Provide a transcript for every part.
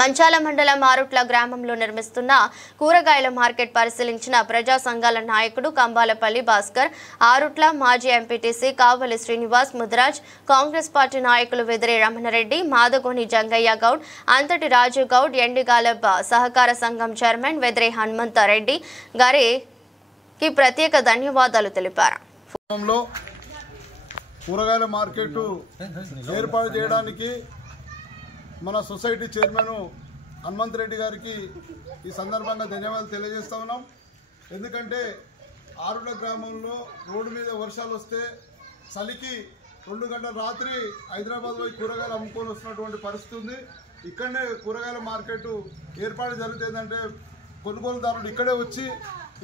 మంచాల మండలం ఆరుట్ల గ్రామంలో నిర్మిస్తున్న కూరగాయల మార్కెట్ పరిశీలించిన ప్రజా సంఘాల నాయకుడు కంబాలపల్లి భాస్కర్, ఆరుట్ల మాజీ ఎంపీటీసీ కావలి శ్రీనివాస్ ముదిరాజ్, కాంగ్రెస్ పార్టీ నాయకులు వెదిరే రమణారెడ్డి, మాదగోని జంగయ్య గౌడ్, అంతటి రాజు గౌడ్, ఎండిగాలబ్బ సహకార సంఘం చైర్మన్ వెదిరే హనుమంతారెడ్డి గారికి ప్రత్యేక ధన్యవాదాలు తెలిపారు. కూరగాయల మార్కెట్ ఏర్పాటు చేయడానికి మన సొసైటీ చైర్మన్ హనుమంతరెడ్డి గారికి ఈ సందర్భంగా ధన్యవాదాలు తెలియజేస్తా ఉన్నాం. ఎందుకంటే ఆరుట్ల గ్రామంలో రోడ్డు మీద వర్షాలు వస్తే చలికి 2 గంటల రాత్రి హైదరాబాద్ పోయి కూరగాయలు అమ్ముకొని వస్తున్నటువంటి పరిస్థితి ఉంది. ఇక్కడనే కూరగాయల మార్కెట్ ఏర్పాటు జరుగుతుందంటే కొనుగోలుదారులు ఇక్కడే వచ్చి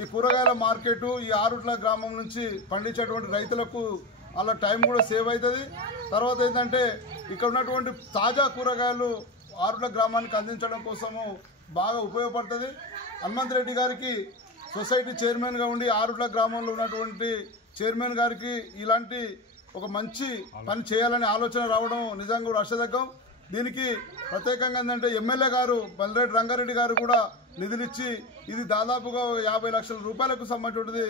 ఈ కూరగాయల మార్కెట్ ఈ ఆరుట్ల గ్రామం నుంచి పండించేటువంటి రైతులకు అలా టైం కూడా సేవ్ అవుతుంది. తర్వాత ఏంటంటే ఇక్కడ ఉన్నటువంటి తాజా కూరగాయలు ఆరుట్ల గ్రామానికి అందించడం కోసము బాగా ఉపయోగపడుతుంది. హనుమంతరెడ్డి గారికి సొసైటీ చైర్మన్గా ఉండి ఆరుట్ల గ్రామంలో ఉన్నటువంటి చైర్మన్ గారికి ఇలాంటి ఒక మంచి పని చేయాలనే ఆలోచన రావడం నిజంగా కూడా హర్షదగ్గం. దీనికి ప్రత్యేకంగా ఏంటంటే ఎమ్మెల్యే గారు బల్రెడ్డి రంగారెడ్డి గారు కూడా నిధులిచ్చి ఇది దాదాపుగా 50 లక్షల రూపాయలకు సంబంధించినది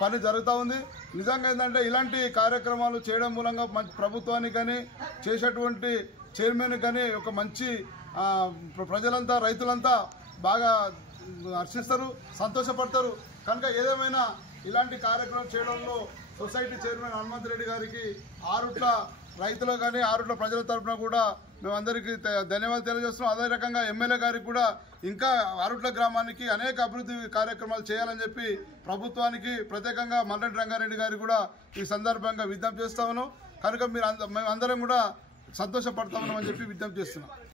పని జరుగుతూ ఉంది. నిజంగా ఏంటంటే ఇలాంటి కార్యక్రమాలు చేయడం మూలంగా ప్రభుత్వానికి కానీ చేసేటువంటి చైర్మన్ కానీ ఒక మంచి ప్రజలంతా రైతులంతా బాగా హర్షిస్తారు, సంతోషపడతారు. కనుక ఏదేమైనా ఇలాంటి కార్యక్రమం చేయడంలో సొసైటీ చైర్మన్ హనుమంతరెడ్డి గారికి ఆరుట్ల రైతులు కానీ ఆరుట్ల ప్రజల తరఫున కూడా మేమందరికీ ధన్యవాదాలు తెలియజేస్తున్నాం. అదే రకంగా ఎమ్మెల్యే గారికి కూడా ఇంకా ఆరుట్ల గ్రామానికి అనేక అభివృద్ధి కార్యక్రమాలు చేయాలని చెప్పి ప్రభుత్వానికి ప్రత్యేకంగా మల్లెడ్డి రంగారెడ్డి గారికి కూడా ఈ సందర్భంగా విజ్ఞప్తి చేస్తా ఉన్నాం. కనుక మేము అందరం కూడా సంతోషపడతామని చెప్పి విజ్ఞప్తి చేస్తున్నాం.